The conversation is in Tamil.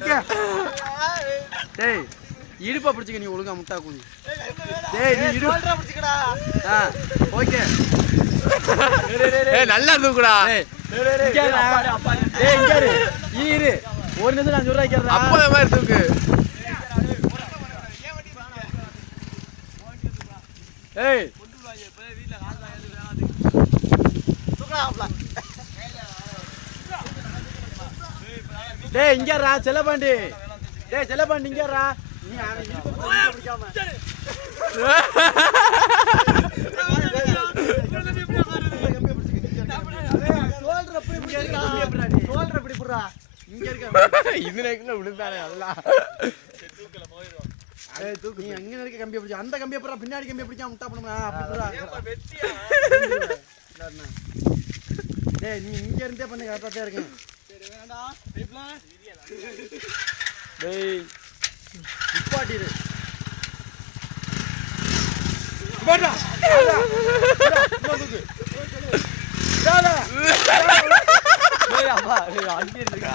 ஓகே. டேய் இடுப்பை பிடிச்சிக்க, நீ ஒழுங்கா முட்டா கூதி. டேய் நீ இடுப்பை பிடிச்சிக்கடா. ஓகே. நல்லா தூக்குடா. டேய் இங்க இரு. ஒரு நிமிஷம் நான் சொல்றேன் கேக்குறா. அப்போ மாதிரி தூக்கு. ஏய் டேய் இங்கறா செல்லபாண்டி. டேய் செல்லபாண்டி இங்கறா. நீ அவன் இடுப்பை பிடிக்காம. சோல்டர் அப்படி புடிடா. சோல்டர் அப்படி புடிடா. இங்க இருக்க இது நேக்குல விழுந்தானே நல்லா. ஏய் தூக்கு. நீ அங்க இருக்க கம்பியை பிடிச்ச. அந்த கம்பியை புடிடா. பின்னாடி கம்பியை பிடிக்காம முட்டா பண்ணுமா? அப்படி புடிடா. டேய் நீ இங்க இருந்தே பண்ணு, கரெக்ட்டா தான் இருக்கேன். சரி வேண்டாம். டேய் நிப்பாட்டிரு. போடா. டேய் அப்பா அங்க இருக்கா.